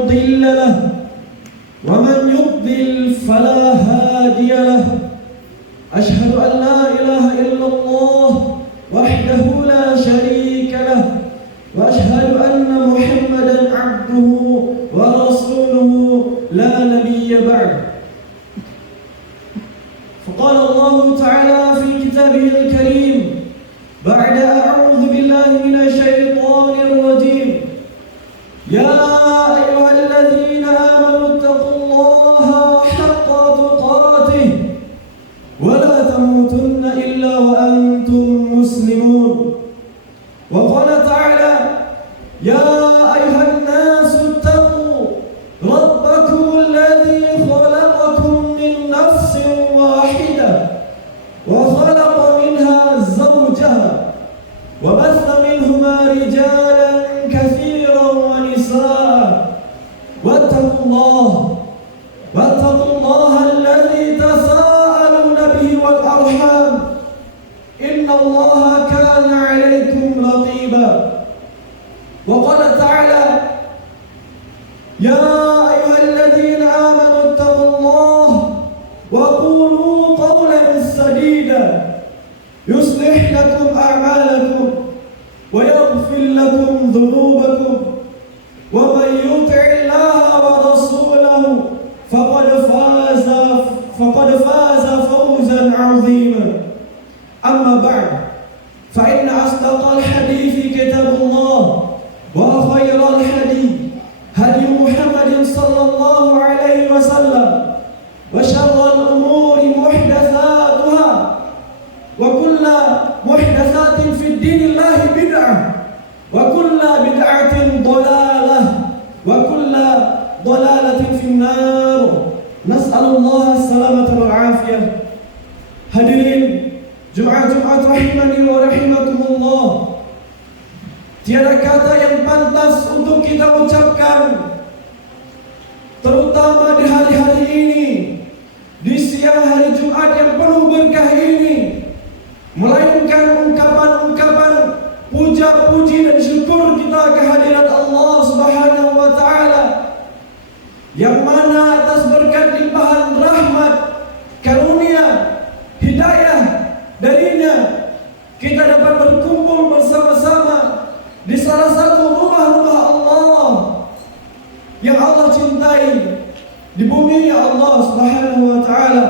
مضل له ومن يضلل فلا هادي له أشهد أن لا إله إلا الله وحده لا شريك له وأشهد أن محمدا عبده ورسوله لا نبي بعد فقال الله تعالى في كتابه الكريم بعد أعوذ بالله من الشيطان الرجيم يا أيها الذين آمنوا اتقوا الله حق تقاته ولا تموتن إلا وأنتم مسلمون وقال تعالى يا أيها الناس اتقوا ربكم الذي خلقكم من نفس واحدة وخلق منها زوجها وبث منهما رجالا كثيرا ونساء واتقوا الله الذي تساءلون به والأرحام إن الله كان عليكم رقيبا وقال تعالى يا أيها الذين آمنوا اتقوا الله وقولوا قولا سديدا يصلح لكم أعمالكم ويغفر لكم ذنوبكم ومن يطع الله ورسوله فقد فاز فوزا عظيما أما بعد فإن أصدق الحديث كتاب الله وخير الحديث هدي محمد صلى الله عليه وسلم وشر الأمور محدثاتها وكل محدثات في الدين الله بدعة وكل بدعة ضلالة وكل ضلالة في النار نسأل الله السلامة والعافية. Hadirin Jumat rahimani wa rahimakumullah, tiada kata yang pantas untuk kita ucapkan, terutama di hari-hari ini, di siang hari Jumat yang penuh berkah ini, melainkan ungkapan-ungkapan puja, puji dan syukur kita kehadirat Allah Subhanahu wa taala, yang mana atas berkat limpahan rahmat, karunia, hidayah darinya kita dapat berkumpul bersama-sama di salah satu rumah-rumah Allah yang Allah cintai di bumi Allah Subhanahu wa taala,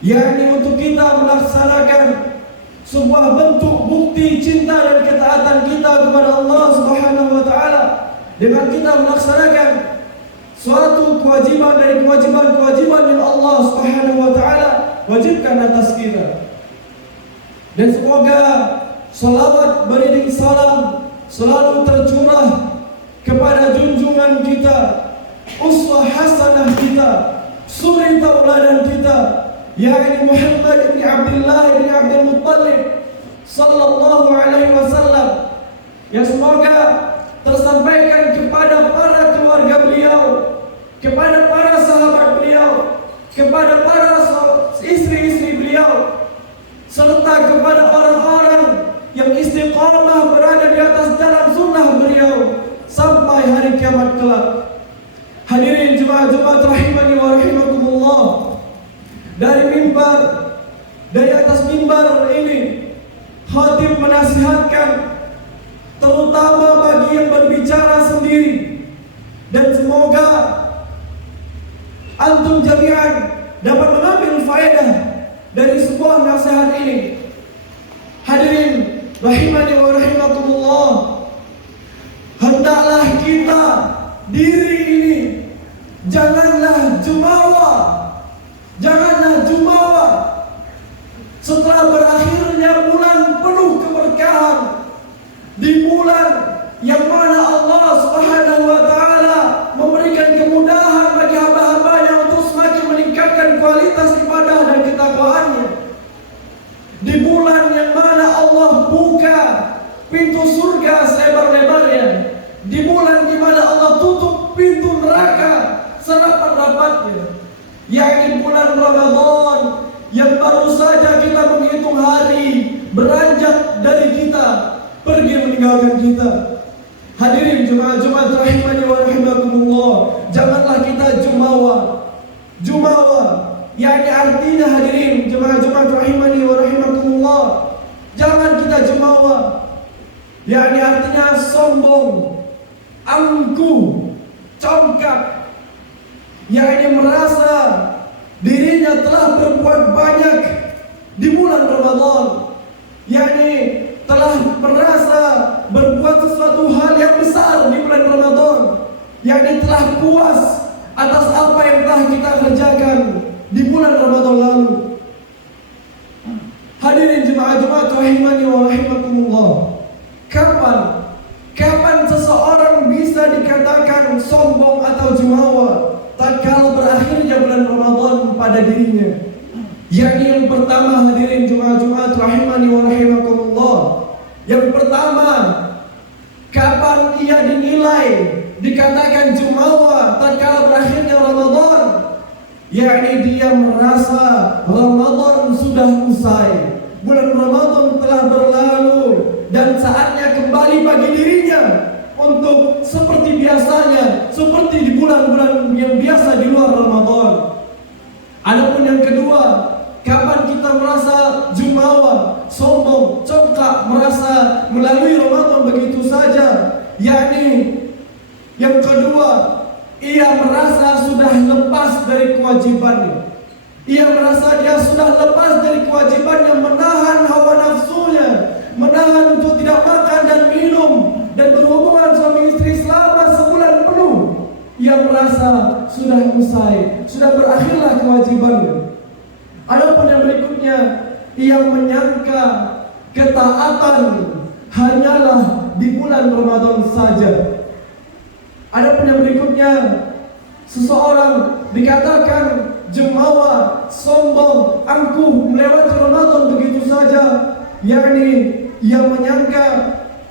yakni untuk kita melaksanakan sebuah bentuk bukti cinta dan ketaatan kita kepada Allah Subhanahu wa taala dengan kita melaksanakan suatu kewajiban dari kewajiban-kewajiban yang Allah Subhanahu wa taala wajibkan atas kita. Dan semoga salawat beriring salam selalu tercurah kepada junjungan kita, uswah hasanah kita, suri tauladan kita, yakni Muhammad bin Abdullah bin Abdul Muttalib sallallahu alaihi wasallam, yang semoga tersampaikan kepada para keluarga beliau, kepada para sahabat beliau, kepada para istri-istri beliau, serta kepada orang-orang yang istiqamah berada di atas jalan sunnah beliau sampai hari kiamat kelak. Hadirin Jumat rahimani wa rahimakumullah, dari atas mimbar ini khatib menasihatkan, terutama bagi yang berbicara sendiri, dan semoga antum jami'an dapat mengambil faedah dari sebuah nasihat ini. Hadirin rahimani wa rahimakumullah, hendaklah kita diri ini janganlah jumawa setelah berakhirnya bulan penuh keberkahan, di bulan yang mana Allah Subhanahu wa taala memberikan kemudahan bagi hamba-hambanya untuk semakin meningkatkan kualitas ibadah dan ketakwaannya, di bulan yang mana Allah buka pintu surga selebar-lebarnya, di bulan di mana Allah tutup pintu neraka serapat-rapatnya, yakni bulan Ramadan yang baru saja kita menghitung hari beranjak dari kita pergi meninggalkan kita. Hadirin Jumat rahimani wa rahimakumullah, artinya hadirin jemaah Jumat rahimani wa rahimakumullah, jangan kita jumawa. Yakni artinya sombong, angkuh, congkak. Yakni merasa dirinya telah berbuat banyak di bulan Ramadan. Yakni telah merasa berbuat sesuatu hal yang besar di bulan Ramadan. Yakni telah puas atas apa yang telah kita kerjakan di bulan Ramadan lalu. Hadirin jemaah rahimani wa rahimakumullah. Kapan seseorang bisa dikatakan sombong atau jumawa? Tatkala berakhirnya bulan Ramadan pada dirinya. Yakni yang pertama hadirin jemaah rahimani wa rahimakumullah. Yang pertama, kapan ia dinilai dikatakan jumawa tatkala berakhirnya Ramadan? Yakni dia merasa Ramadan sudah usai, bulan Ramadan telah berlalu dan saatnya kembali bagi dirinya untuk seperti biasanya, seperti di bulan-bulan yang biasa di luar Ramadan. Adapun yang kedua, kapan kita merasa jumawa, sombong, congkak, merasa melalui Ramadan begitu saja? Yakni yang kedua, ia merasa sudah lepas dari kewajibannya. Ia merasa dia sudah lepas dari kewajibannya menahan hawa nafsunya, menahan untuk tidak makan dan minum dan berhubungan suami istri selama sebulan penuh. Ia merasa sudah usai, sudah berakhirlah kewajibannya. Adapun yang berikutnya, ia menyangka ketaatan hanyalah di bulan Ramadan saja. Adapun yang berikutnya, seseorang dikatakan jumawa, sombong, angkuh, melewati Ramadan begitu saja. Yakni ia menyangka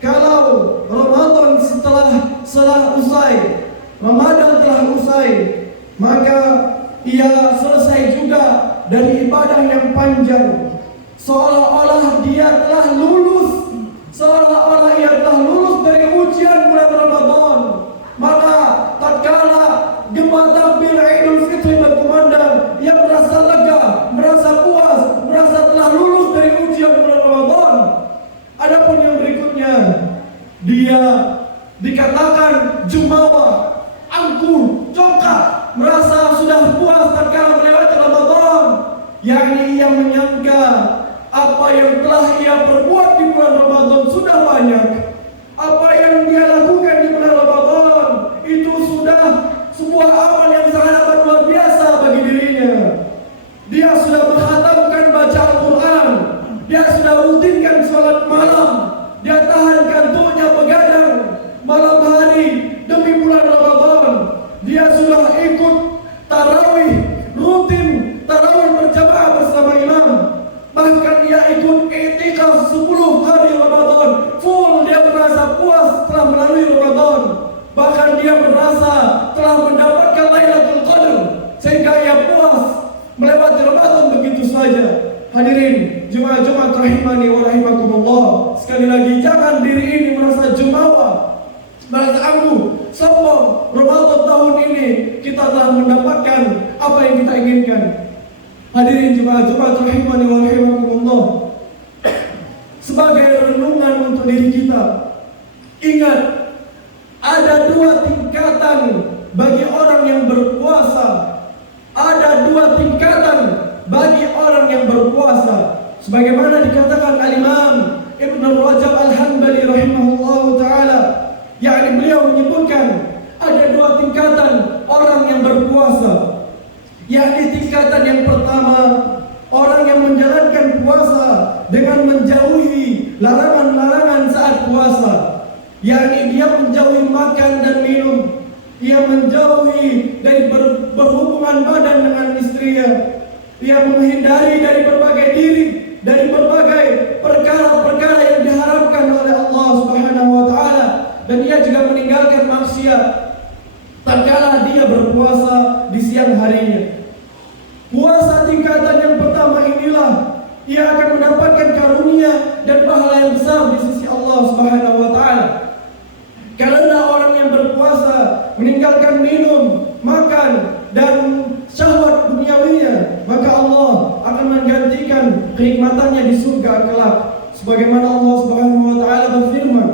kalau Ramadan setelah usai, Ramadan telah usai, maka ia selesai juga dari ibadah yang panjang. Seolah-olah dia telah lulus, seolah-olah ia telah lulus dari ujian bulan Ramadan. Maka tatkala gemah takbir Idul Fitri berkumandang, ia merasa lega, merasa puas, merasa telah lulus dari ujian bulan Ramadan. Adapun yang berikutnya, dia dikatakan jumawa, angkuh, congkak, merasa sudah puas tatkala melewati Ramadan. Yakni ia menyangka apa yang telah ia perbuat di bulan Ramadan sudah banyak. Apa yang dia lakukan di bulan Ramadan itu sudah sebuah amal yang sangat amat luar biasa bagi dirinya. Dia sudah menghatamkan baca Al-Quran, dia sudah rutinkan sholat malam, dia tahan kantuknya begadang malam hari demi bulan Ramadan. Dia sudah ikut tarawih, rutin tarawih berjamaah bersama imam. Bahkan dia ikut i'tikaf 10 hari Ramadan full. Dia merasa puas telah melalui Ramadan. Bahkan dia merasa telah mendapatkan Lailatul Qadar sehingga ia puas melewati Ramadan begitu saja. Hadirin jemaah rahimani wa rahimakumullah. Sekali lagi, jangan diri ini merasa jumawa, merasa angkuh, sombong. Ramadan tahun ini kita telah mendapatkan apa yang kita inginkan. Hadirin jemaah rahimani wa rahimakumullah. Sebagai renungan untuk diri kita, ingat ada 2 tingkatan bagi orang yang berpuasa. Ada 2 tingkatan bagi orang yang berpuasa. Sebagaimana dikatakan Al-Imam Ibn Rajab Al-Hanbali rahimahullahu ta'ala. Yakni beliau menyebutkan ada 2 tingkatan orang yang berpuasa. Yakni tingkatan yang pertama, orang yang menjalankan puasa dengan menjauhi larangan-larangan saat puasa. Yakni dia menjauhi makan dan minum, ia menjauhi dari berhubungan badan dengan istrinya, ia menghindari dari berbagai dari berbagai perkara-perkara yang diharamkan oleh Allah Subhanahu wa taala, dan ia juga meninggalkan maksiat tatkala dia berpuasa di siang harinya. Puasa tingkatan yang pertama inilah ia akan mendapatkan karunia dan pahala yang besar di sisi Allah Subhanahu wa taala. Karena orang yang berpuasa meninggalkan minum, makan dan syahwat duniawinya, maka Allah akhirat kelak. Sebagaimana Allah Subhanahu wa taala berfirman,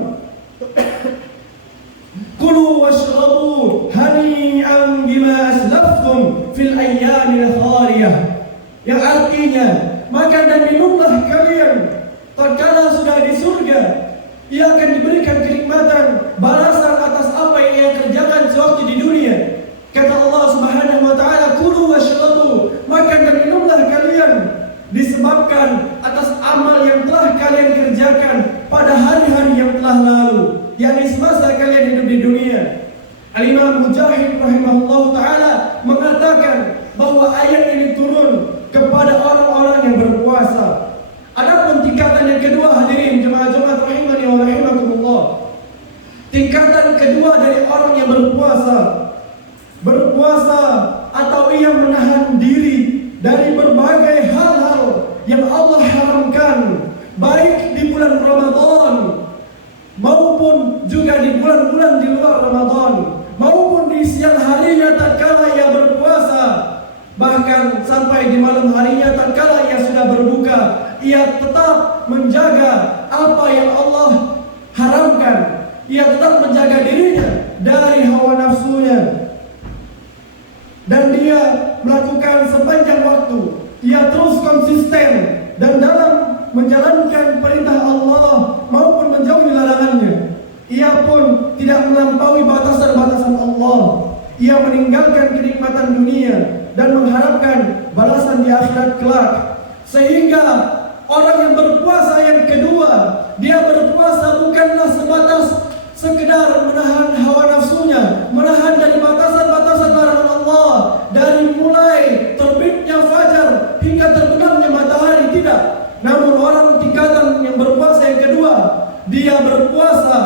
"Kulu washrabu hani'an bima aslaftum fil ayyamil khaliyah." Yang artinya, makan dan minumlah kalian tatkala sudah di surga. Ia akan diberikan kenikmatan, balasan atas apa yang ia kerjakan sewaktu di dunia. Kata Allah Subhanahu wa taala, "Kulu washrabu," makan dan minumlah kalian disebabkan atas amal yang telah kalian kerjakan pada hari-hari yang telah lalu, yakni semasa kalian hidup di dunia. Al-Imam Mujahid rahimahullah ta'ala mengatakan bahwa ayat ini turun kepada orang-orang yang berpuasa. Adapun tingkatan yang kedua, hadirin jemaah Jumat rahimani wa rahimakumullah, tingkatan kedua dari orang yang berpuasa atau ia menahan diri dari berbagai hal-hal yang Allah haramkan, baik di bulan Ramadan maupun juga di bulan-bulan di luar Ramadan, maupun di siang harinya tatkala ia berpuasa, bahkan sampai di malam harinya tatkala ia sudah berbuka, ia tetap menjaga apa yang Allah haramkan. Ia tetap menjaga dirinya dari hawa nafsunya, dan dia melakukan sepanjang waktu. Ia terus konsisten dan dalam menjalankan perintah Allah maupun menjauhi larangannya. Ia pun tidak melampaui batasan-batasan Allah. Ia meninggalkan kenikmatan dunia dan mengharapkan balasan di akhirat kelak. Sehingga orang yang berpuasa yang kedua, dia berpuasa bukanlah sekedar menahan hawa nafsunya, menahan dari batasan-batasan larangan Allah, dari mulai terbitnya fajar hingga terbenamnya matahari, tidak. Namun orang tingkatan yang berpuasa yang kedua, dia berpuasa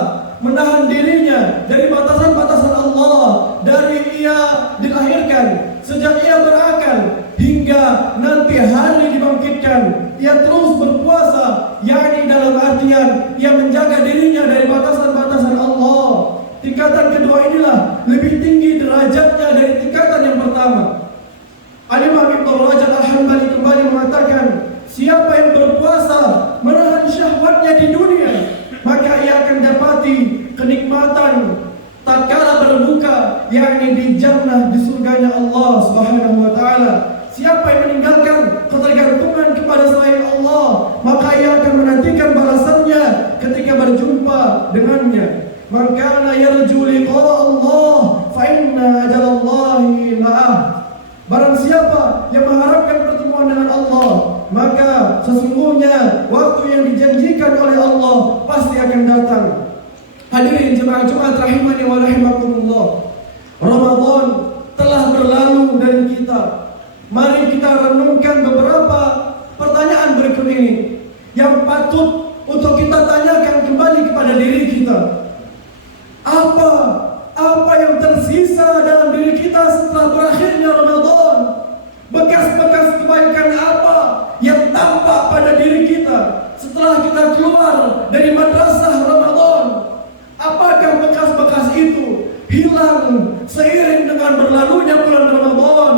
menahan dirinya dari batasan-batasan Allah, dari ia dilahirkan, sejak ia berakal hingga nanti hari dibangkitkan. Ia terus berpuasa, yakni dalam artian ia menjaga dirinya dari batasan-batasan Allah. Tingkatan kedua inilah lebih tinggi derajatnya dari tingkatan yang pertama. Al-Imam Ibnu Rajab Al-Hambali kembali mengatakan, siapa yang berpuasa menahan syahwatnya di dunia, maka ia akan dapati kenikmatan tatkala berbuka, yakni di jannah, di surganya Allah Subhanahu wa taala. Siapa yang meninggalkan ketergantungan kepada selain Allah, maka ia akan menantikan balasannya ketika berjumpa dengannya. Man kana yarju liqa'a Allah fa inna ajalallahi la'ah. Barang siapa yang mengharapkan pertemuan dengan Allah, maka sesungguhnya waktu yang dijanjikan oleh Allah pasti akan datang. Hadirin jemaah Jumat rahimani wa rahimakumullah, Ramadan telah berlalu dari kita. Mari kita renungkan beberapa pertanyaan berikut ini yang patut untuk kita tanyakan kembali kepada diri kita. Apa yang tersisa dalam diri kita setelah berakhirnya Ramadan? Bekas-bekas kebaikan apa yang tampak pada diri kita setelah kita keluar dari madrasah Ramadan? Apakah bekas-bekas itu hilang seiring dengan berlalunya bulan Ramadan?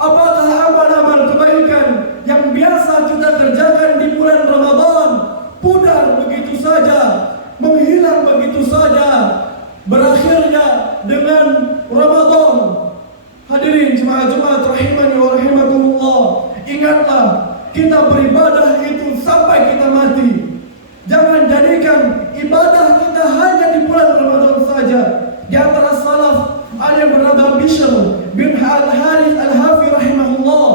Apakah amal-amal kebaikan yang biasa kita kerjakan di bulan Ramadan pudar begitu saja, menghilang begitu saja, berakhirnya dengan Ramadan? Hadirin jemaah Jumat rahimani wa rahimakumullah, ingatlah kita beribadah itu sampai kita mati. Jangan jadikan ibadah kita hanya di bulan Ramadan saja. Di antara salaf ada yang bernama Bishr bin Al-Harith Al-Hafi rahimahullah,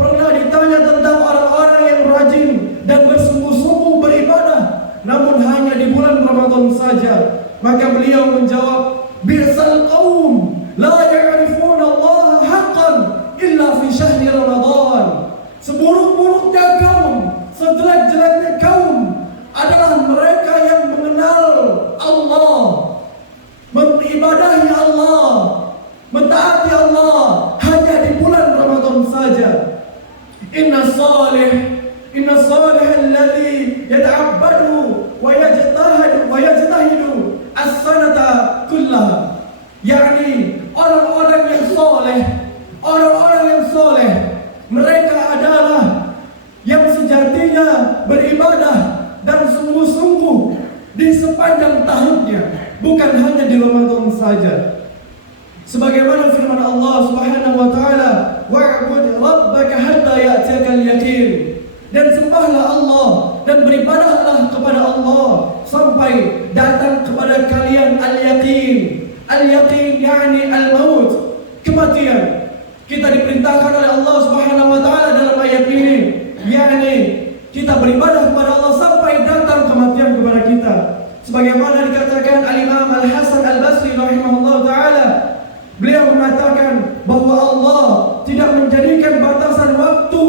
pernah ditanya tentang orang-orang yang rajin dan bersungguh-sungguh beribadah namun hanya di bulan Ramadan saja. Maka beliau menjawab, bi'sal qaum la ya'rifuna Allah haqqan illa fi syahri Ramadan. Seburuk-buruknya kaum, sejelek-jeleknya kaum adalah mereka yang mengenal Allah, mengibadahi Allah, mentaati Allah hanya di bulan Ramadan saja. Inna salih alladhi yata'abbadu wa yajtahidu as-sanata kullaha. Yakni orang-orang yang soleh, mereka adalah yang sejatinya beribadah Ramadan saja. Sebagaimana firman Allah Subhanahu wa taala, "Wa'bud rabbaka hatta ya'tiyakal yaqin." Dan sembahlah Allah dan beribadahlah kepada Allah sampai datang kepada kalian al-yaqin. Al-yaqin yakni al-maut, kematian. Kita diperintahkan oleh Allah Subhanahu wa taala dalam ayat ini, yakni kita beribadah kepada Allah sampai datang kematian kepada kita. Sebagaimana dikatakan Al-Imam Al-Hasan Al-Basri rahimahullah taala, beliau mengatakan bahwa Allah tidak menjadikan batasan waktu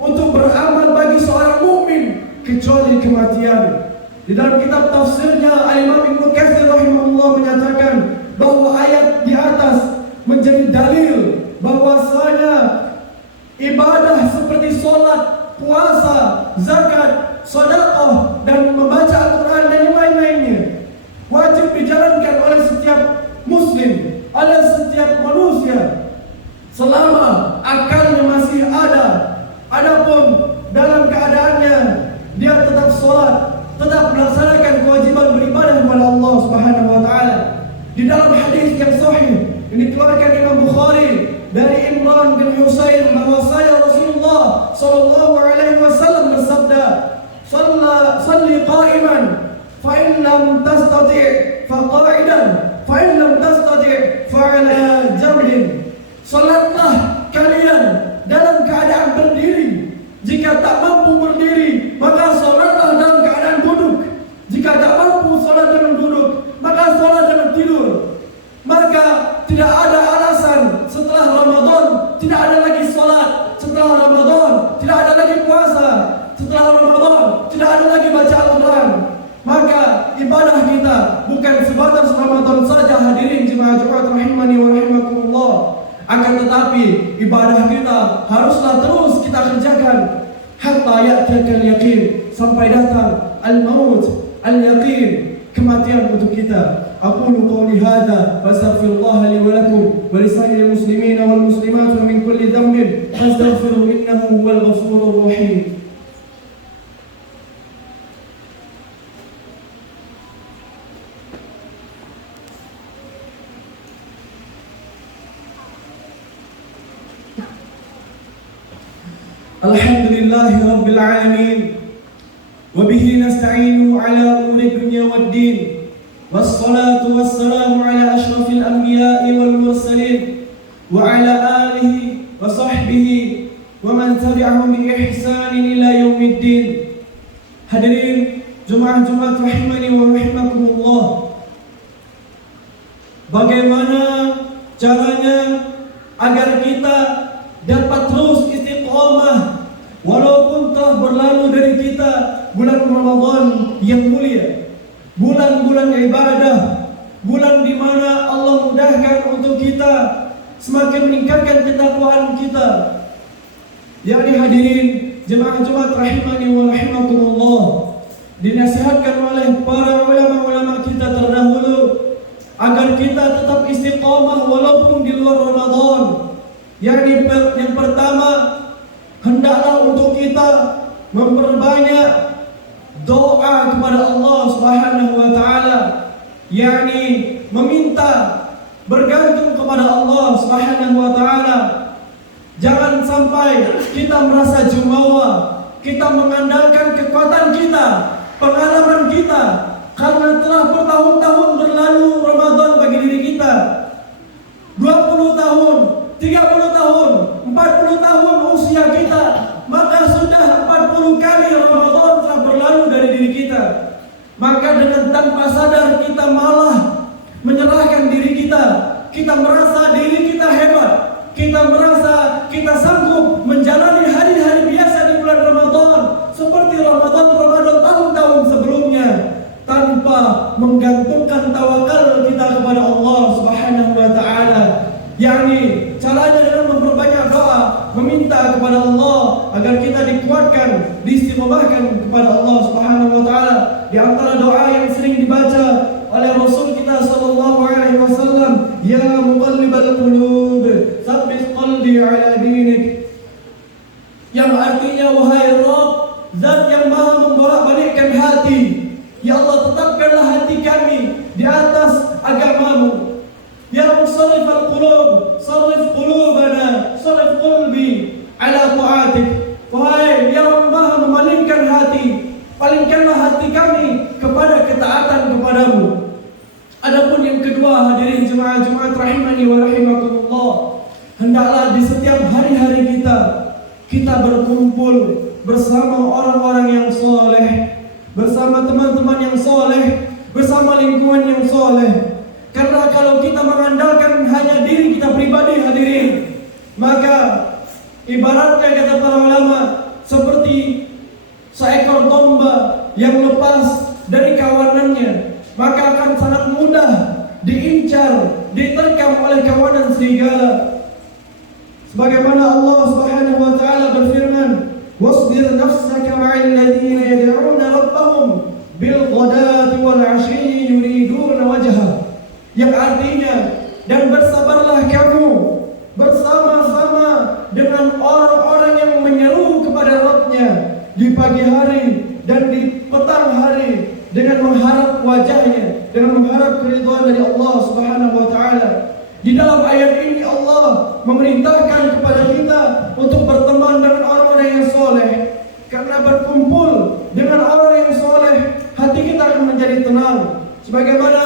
untuk beramal bagi seorang mukmin kecuali kematian. Di dalam kitab tafsirnya Al-Imam Ibnu Katsir rahimahullah menyatakan bahwa ayat di atas menjadi dalil bahwasanya ibadah seperti sholat, puasa, zakat, sedekah dan membaca Al-Quran dan yang lain-lainnya wajib dijalankan oleh setiap muslim, oleh setiap manusia selama akalnya masih ada. Adapun dalam keadaannya dia tetap sholat, tetap melaksanakan kewajiban beribadah kepada Allah Subhanahu wa taala. Di dalam hadis yang sahih yang dikeluarkan Imam Bukhari dari Imran bin Husain bahwasanya Rasulullah sallallahu alaihi wasallam bersabda, "Salli qa'iman, fa in lam tastati' fa qa'idan, fa in lam tastati' fa 'ala jamrin." Salatlah kalian dalam keadaan berdiri. Jika tak mampu berdiri, maka salatlah dalam keadaan duduk. Jika tak mampu salat dengan duduk, maka salat dengan tidur. Maka tidak ada alasan setelah Ramadan tidak ada lagi salat, setelah Ramadan tidak ada lagi puasa, setelah Ramadan tidak ada lagi baca Al-Quran. Maka ibadah kita bukan sebatas Ramadan saja, hadirin jemaah Jumat rahimani wa rahimakumullah. Akan tetapi ibadah kita haruslah terus kita kerjakan hatta ya'tiyakal yaqin, sampai datang al-maut, al-yaqin, kematian untuk kita. Aqulu qawli hadza fastaghfirullah li wa lakum wa lisa'iril muslimina wal muslimat min kulli dhanbin fastaghfiruhu innahu huwal ghafurur rahim. Alhamdulillahi rabbil alamin wa bihi nasta'inu ala umuri dunya waddin. Wassalatu wassalamu ala ashrafil anbiya'i wal mursalin wa ala alihi wa sahbihi wa man tabi'ahum bi ihsanin ila yaumiddin. Hadirin jemaah Jumat rahimani wa rahimakumullah. Bagaimana caranya agar kita dapat terus istiqamah walaupun telah berlalu dari kita bulan Ramadan yang mulia, bulan-bulan ibadah, bulan di mana Allah mudahkan untuk kita semakin meningkatkan ketakwaan kita. Yakni hadirin jemaah Jumat rahimani wa rahimakumullah, dinasihatkan oleh para ulama-ulama kita terdahulu agar kita tetap istiqamah walaupun di luar Ramadan. Yang pertama, hendaklah untuk kita memperbanyak doa kepada Allah Subhanahu wa taala, yakni meminta, bergantung kepada Allah Subhanahu wa taala. Jangan sampai kita merasa jumawa, kita mengandalkan kekuatan kita, pengalaman kita, karena telah bertahun-tahun berlalu Ramadan bagi diri kita. 20 tahun, 30 tahun, 40 tahun usia kita, maka sudah 40 kali Ramadan telah berlalu dari diri kita. Maka dengan tanpa sadar kita malah menyerahkan diri kita. Kita merasa diri kita hebat, kita merasa kita sanggup menjalani hari-hari biasa di bulan Ramadan seperti Ramadan tahun-tahun sebelumnya, tanpa menggantungkan tawakal kita kepada Allah Subhanahu wa taala. Yakni caranya dengan memperbanyak doa, meminta kepada Allah agar kita dikuatkan, diistiqomahkan kepada Allah Subhanahu wa taala. Di antara doa yang sering dibaca oleh Rasul kita sallallahu alaihi wasallam, ya muqallibal qulub, tsabbit qalbi ala dinik. Yang artinya, wahai Rabb, Zat yang Maha membolak-balikkan hati, ya Allah tetapkanlah hati kami di atas agamamu. hendaklah di setiap hari-hari kita berkumpul bersama orang-orang yang soleh, bersama teman-teman yang soleh, bersama lingkungan yang soleh. Karena kalau kita mengandalkan hanya diri kita pribadi hadirin, maka ibaratnya kata para ulama seperti seekor domba yang lepas dari kawanannya, maka akan sangat mudah diincar, diterkam oleh kawanan serigala. Sebagaimana Allah Subhanahu wa taala berfirman, "Wasbir nafsaka ma'al ladzina yad'una rabbahum bil ghadati wal 'ashyi yuriduna wajha." Yang artinya, dan bersabarlah kamu bersama-sama dengan orang-orang yang menyeru kepada Rabb-Nya di pagi hari dan di petang hari dengan mengharap wajahnya, dengan mengharap keridhaan dari Allah Subhanahu wa taala. Di dalam ayat ini Allah memerintahkan kepada kita untuk berteman dengan orang-orang yang soleh. Karena berkumpul dengan orang yang soleh, hati kita akan menjadi tenang. Sebagaimana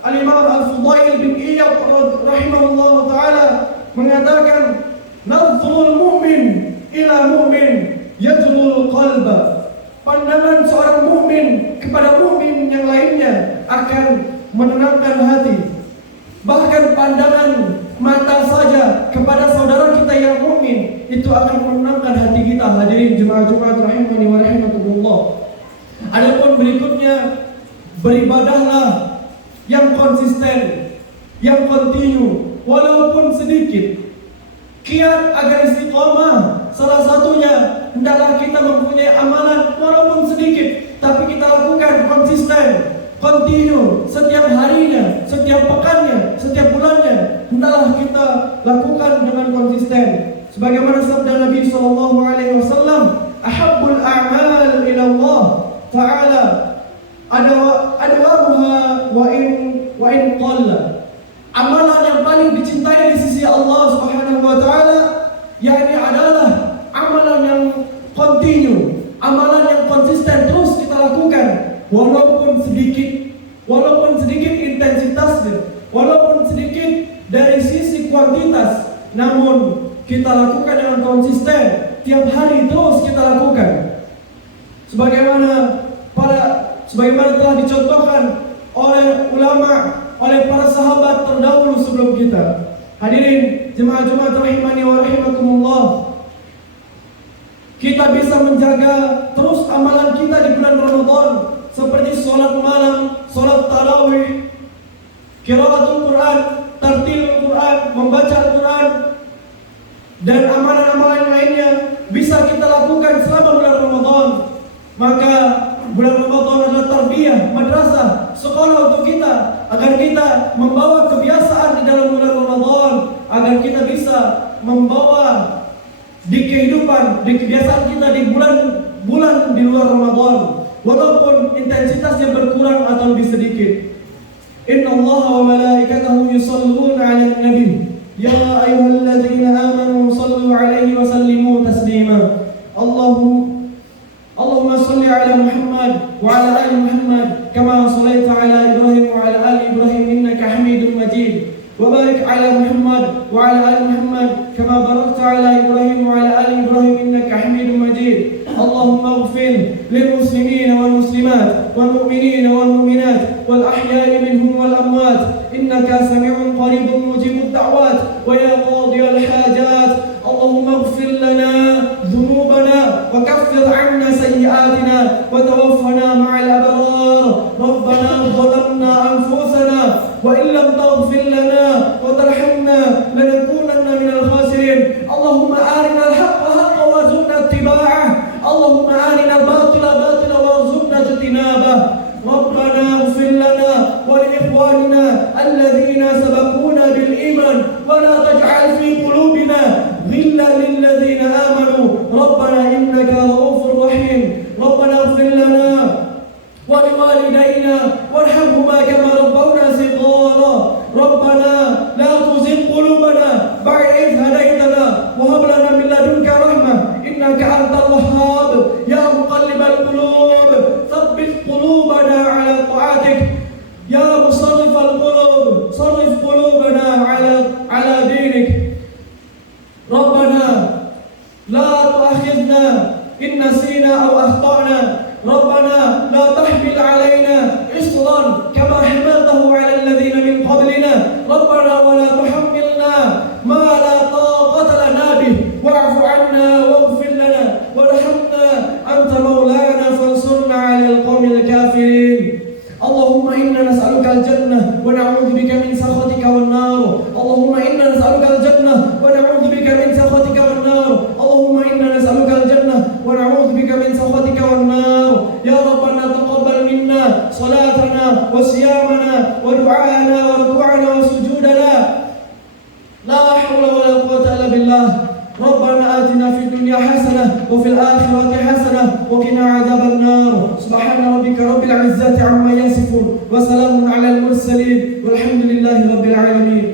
Al-Imam Al-Fudail bin Iyad rahimahullah ta'ala mengatakan, "Nadhrul mu'min ila mu'min yajlul qalba." Pandangan seorang mukmin kepada mukmin yang lainnya akan menenangkan hati. Bahkan pandangan mata saja kepada saudara kita yang mukmin itu akan menenangkan hati kita. Hadirin jemaah Jumat rahimani wa rahimakumullah. Adapun berikutnya, beribadahlah yang konsisten, yang kontinu, walaupun sedikit. Kiat agar istiqamah, salah satunya hendaklah kita mempunyai amalan walaupun sedikit, tapi kita lakukan konsisten, kontinu, setiap harinya, setiap pekannya, setiap bulannya, hendaklah kita lakukan dengan konsisten. Sebagaimana sabda Nabi sallallahu alaihi wasallam, "Ahabbul a'mal ila Allah Ta'ala adawamuha wa in qalla." Amalan yang paling dicintai di sisi Allah Subhanahu wa taala yakni adalah amalan yang kontinu, amalan yang konsisten terus kita lakukan walaupun sedikit intensitasnya, walaupun sedikit dari sisi kuantitas, namun kita lakukan dengan konsisten, tiap hari terus kita lakukan. Sebagaimana telah dicontohkan oleh ulama, oleh para sahabat terdahulu sebelum kita. Hadirin jemaah Jumat rahimani wa rahimakumullah, kita bisa menjaga terus amalan kita di bulan Ramadan seperti sholat malam, sholat tarawih, qiraatul Quran, tartilul Quran, membaca Al-Quran, dan amalan-amalan lainnya bisa kita lakukan selama bulan Ramadan. Maka bulan Ramadan adalah tarbiyah, madrasah, sekolah untuk kita, agar kita membawa kebiasaan di dalam bulan Ramadan, agar kita bisa membawa di kehidupan, di kebiasaan kita di bulan-bulan di luar Ramadan, walaupun intensitasnya berkurang atau lebih sedikit. Inna Allah wa malaikatahu yusalluna 'alan nabi ya ayyuhalladzina amanu sallu 'alaihi wa sallimu taslima. Allahumma salli ala Muhammad wa ala ali Muhammad kama sallaita ala Ibrahim wa ala ali Ibrahim innaka Hamidum Majid. Wa barik ala Muhammad wa ala ali Muhammad kama barakta ala Ibrahim wa ala ali Ibrahim innaka Hamidum Majid. Allahumma ighfir lil muslimin wal muslimat wal mu'minin wal mu'minat wal ahya'i minhum wal amwat innaka sami'un qaribun mujibud da'wat wa ya qadiyal hajat. Allahumma ighfir lana dhunubana wa kaffir 'anna sayyi'atina wa tawaffana ma'al abrar. Rabbana zalamna anfusana wa in lam taghfir lana wa tarhamna lanakunanna minal khasirin. Allahumma arina al-haqqa haqqan warzuqna ittiba'ah. Allahumma arina al-batila batila warzuqna ijtinabah. Rabbana ighfir lana wa li ikhwanina alladhina sabaquna bil iman wa la taj'al fi qulubina نسينا أو أخطأنا ربنا لا تحمل علينا إصرا كما حملته على الذين من قبلنا ربنا ولا تحملنا ما لا طاقة لنا به واعف عنا واغفر لنا وارحمنا أنت مولانا فانصرنا على القوم الكافرين اللهم إنا نسألك الجنة ونعوذ بك من سخطك والنار اللهم إنا نسألك الجنة ونعوذ بك من سخطك والنار اللهم إنا نسألك الجنة ونعوذ بك من سخطك والنار يا ربنا تقبل منا صلاتنا وصيامنا ودعاءنا وركوعنا وسجودنا لا حول ولا قوة إلا بالله ربنا آتنا في الدنيا حسنة وفي الآخرة حسنة وقنا عذاب النار سبحان ربك رب العزة عما يصفون وسلام على المرسلين والحمد لله رب العالمين